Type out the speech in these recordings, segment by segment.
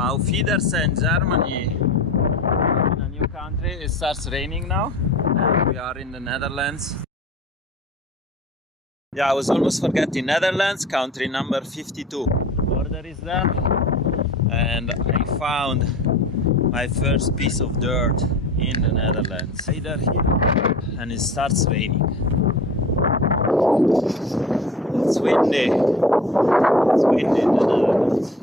Auf Wiedersehen, Germany. In a new country, it starts raining now, and we are in the Netherlands. Yeah, I was almost forgetting Netherlands, country number 52. The border is there, and I found my first piece of dirt in the Netherlands. Either here, and it starts raining. It's windy. It's windy in the Netherlands.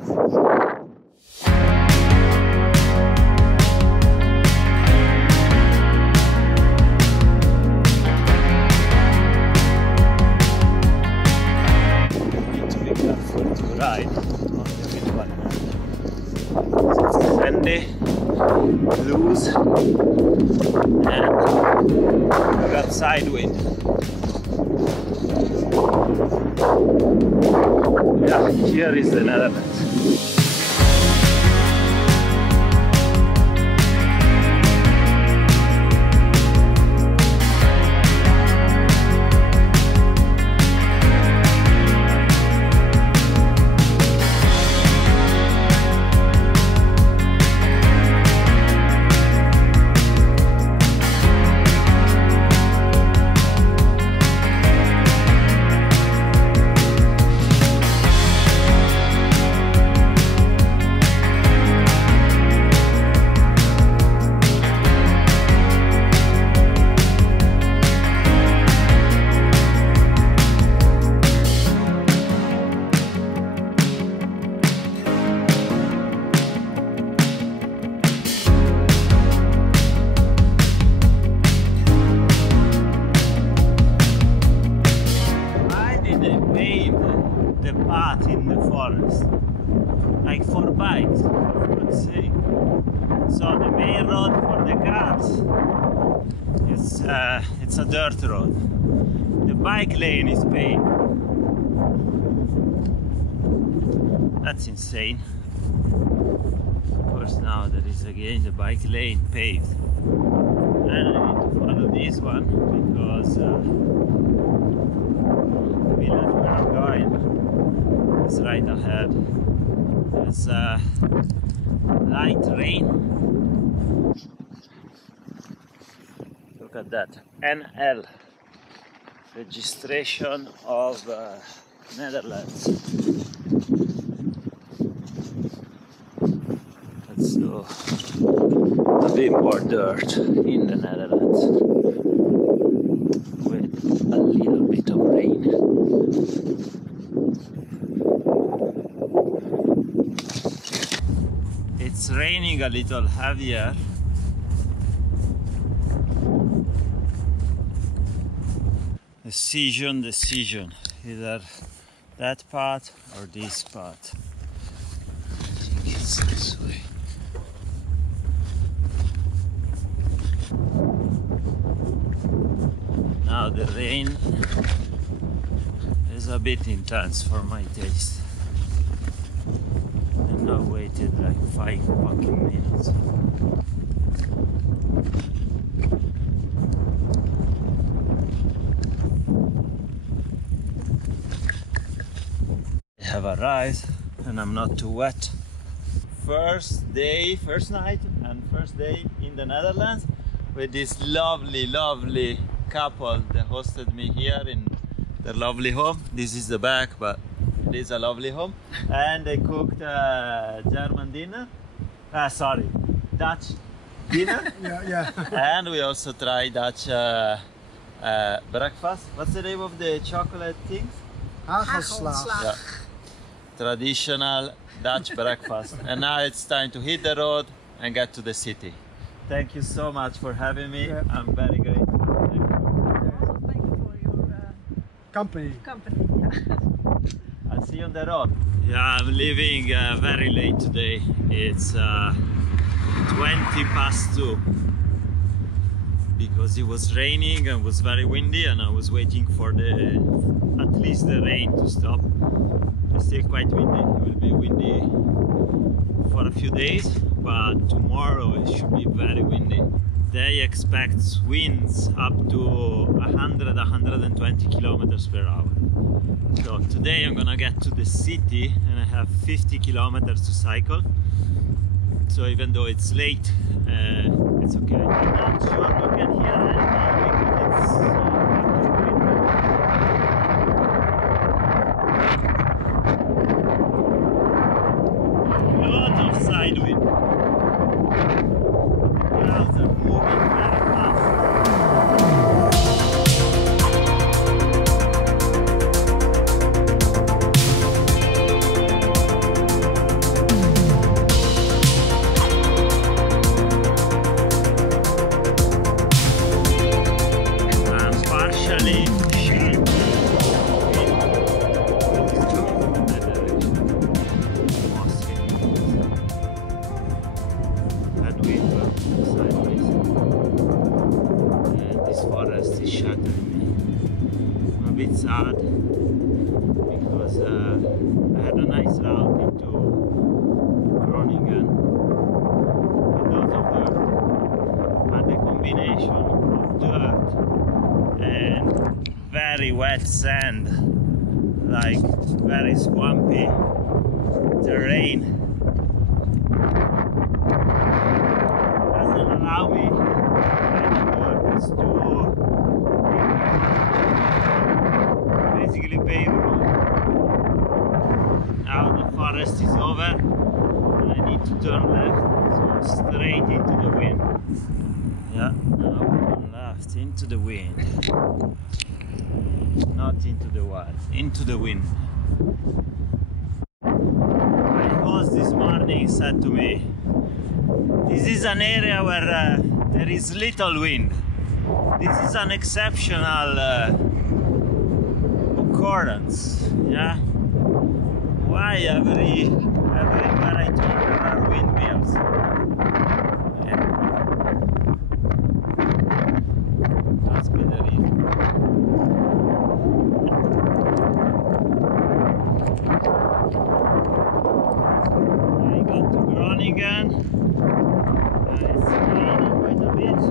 Ride only with one hand. It's sandy, loose, and we got side wind. Yeah, here is the Netherlands. The path in the forest, like for bikes, for God's sake. So the main road for the cars, it's a dirt road. The bike lane is paved. That's insane. Of course, now there is again the bike lane paved. And I need to follow this one because the village where I'm going is right ahead. There's light rain. Look at that. NL. Registration of Netherlands. Let's do a bit more dirt in the Netherlands with a little bit of rain. It's raining a little heavier. Decision. Either that path or this path. I think it's this way. Now the rain is a bit intense for my taste. And I waited like 5 fucking minutes. I have arrived and I'm not too wet. First night and first day in the Netherlands with this lovely couple that hosted me here in their lovely home. This is the back, but it is a lovely home. And they cooked German dinner. Dutch dinner. yeah. And we also tried Dutch breakfast. What's the name of the chocolate things? Hagelslag. Yeah. Traditional Dutch breakfast. And now it's time to hit the road and get to the city. Thank you so much for having me. Yeah. I'm very grateful. Thank you for your Company. company. I'll see you on the road. Yeah, I'm leaving very late today. It's 20 past 2 because it was raining and was very windy, and I was waiting for at least the rain to stop. It's still quite windy. It will be windy for a few days, but tomorrow it should be very windy. They expect winds up to 100-120 kilometers per hour. So today I'm gonna get to the city and I have 50 kilometers to cycle. So even though it's late, it's okay. I'm not sure you can hear anything because it's so windy. Lots of side wind. The clouds are moving very fast. Sad because I had a nice route into Groningen with lots of dirt, but the combination of dirt and very wet sand, like very swampy terrain, doesn't allow me to basically paved road. Now the forest is over and I need to turn left, so straight into the wind. Yeah, now turn left into the wind. Not into the wild, into the wind. My host this morning said to me, this is an area where there is little wind. This is an exceptional occurrence, yeah. Why everywhere I turn there are windmills? Yeah. Must be the reason. I got to Groningen. It's raining quite a bit.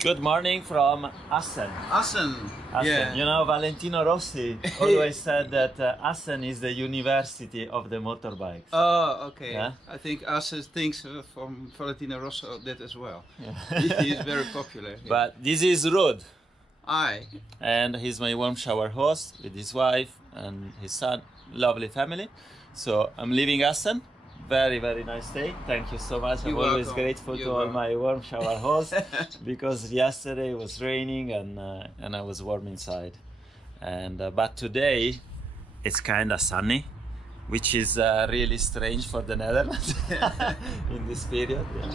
Good morning from Assen. Assen. Yeah. You know, Valentino Rossi always said that Assen is the university of the motorbikes. Oh, okay. Yeah? I think Assen thinks from Valentino Rossi that as well. Yeah. He is very popular. Yeah. But this is Rud. Aye. And he's my warm shower host with his wife and his son. Lovely family. So I'm leaving Assen. Very, very nice day. Thank you so much. I'm always grateful to all my warm shower hosts because yesterday it was raining and I was warm inside. And but today it's kind of sunny, which is really strange for the Netherlands in this period. Yeah.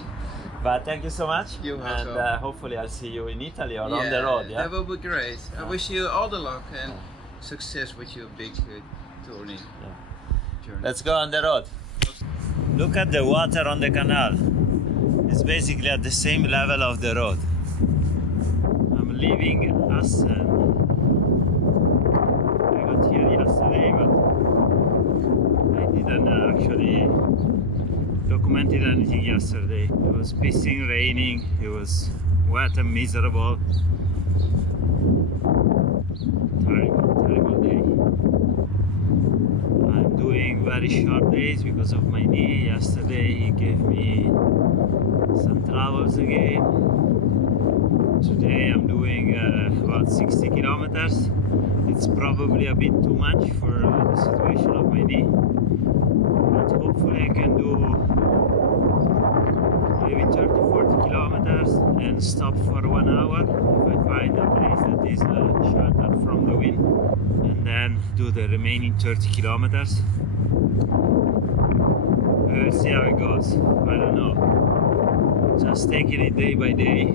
But thank you so much. You're welcome. And hopefully I'll see you in Italy or on the road. Yeah, that will be great. I wish you all the luck and success with your big touring journey. Let's go on the road. Look at the water on the canal. It's basically at the same level of the road. I'm leaving Assen. I got here yesterday, but I didn't actually document anything yesterday. It was pissing raining. It was wet and miserable. Terrible day. I'm doing very short days because of my knee. Yesterday he gave me some troubles again. Today I'm doing about 60 kilometers. It's probably a bit too much for the situation of my knee, but hopefully I can do maybe 30-40 kilometers and stop for 1 hour if I find a place that is sheltered from the wind, and then do the remaining 30 kilometers. We'll see how it goes. I don't know. Just taking it day by day.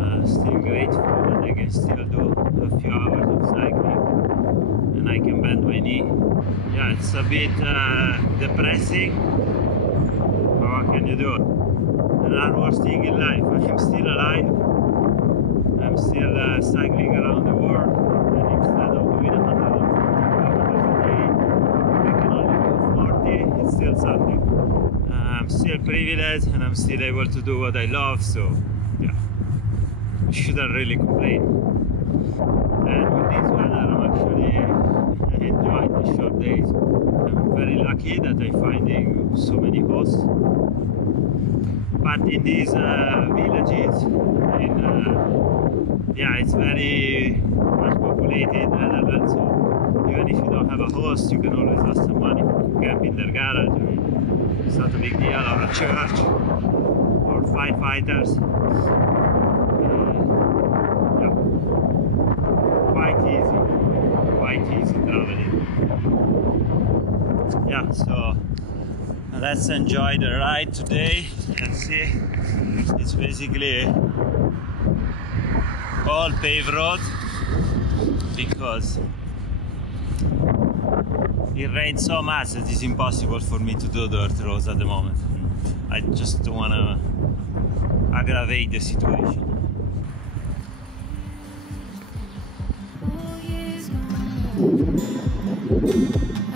I'm still grateful that I can still do a few hours of cycling and I can bend my knee. Yeah, it's a bit depressing, but what can you do? There are worse things in life. I'm still alive. I'm still cycling around the world, and instead of doing 140 kilometers a day, I can only do 40. It's still something. I'm still privileged and I'm still able to do what I love, so yeah, I shouldn't really complain. And with this weather, I'm actually enjoying the short days. I'm very lucky that I'm finding so many hosts. But in these villages, yeah, it's very much populated, Netherlands, so even if you don't have a host, you can always ask somebody to camp in their garage. I mean, it's not a big deal, or a church, or firefighters. Yeah. Quite easy traveling. Yeah, so let's enjoy the ride today. Let's see, it's basically all paved road because it rains so much that it's impossible for me to do dirt roads at the moment. I just don't want to aggravate the situation.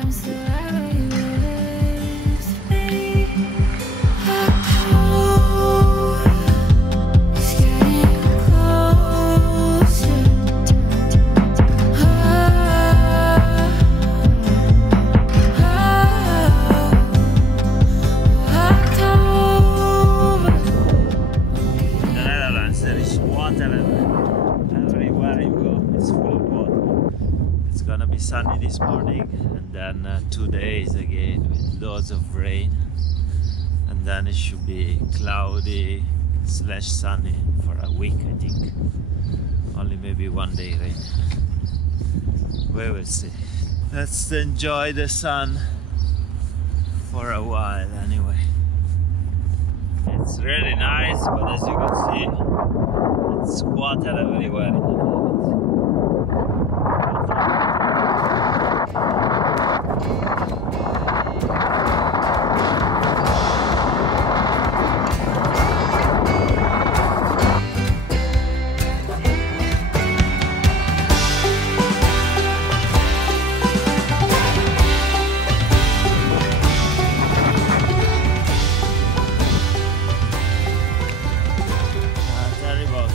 I'm still sunny this morning, and then 2 days again with loads of rain, and then it should be cloudy / sunny for a week, I think. Only maybe 1 day rain. We will see. Let's enjoy the sun for a while anyway. It's really nice, but as you can see, it's water everywhere in the Netherlands. Terrible.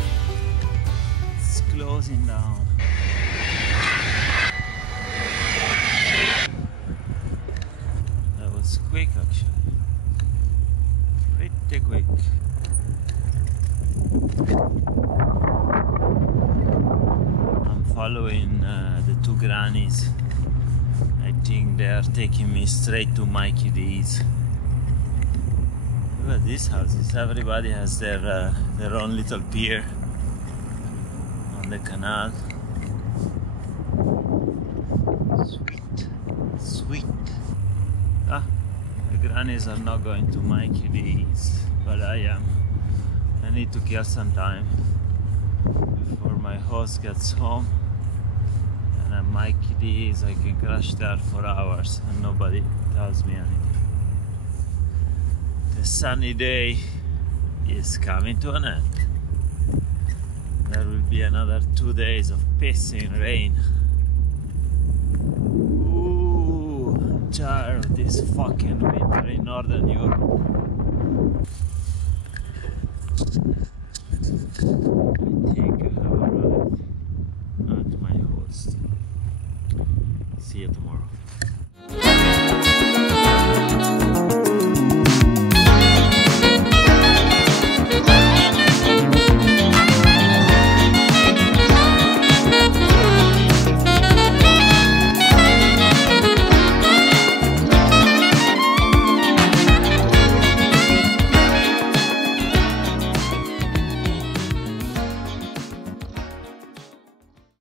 It's closing down. That was quick actually. Pretty quick. I'm following the two grannies. I think they are taking me straight to Mikey D's. Look at these houses. Everybody has their own little pier on the canal. Sweet, sweet. Ah, the grannies are not going to Mikey D's, but I am. I need to kill some time before my host gets home. And at Mikey D's, I can crash there for hours and nobody tells me anything. The sunny day is coming to an end. There will be another 2 days of pissing rain. Ooh, I'm tired of this fucking winter in Northern Europe. I think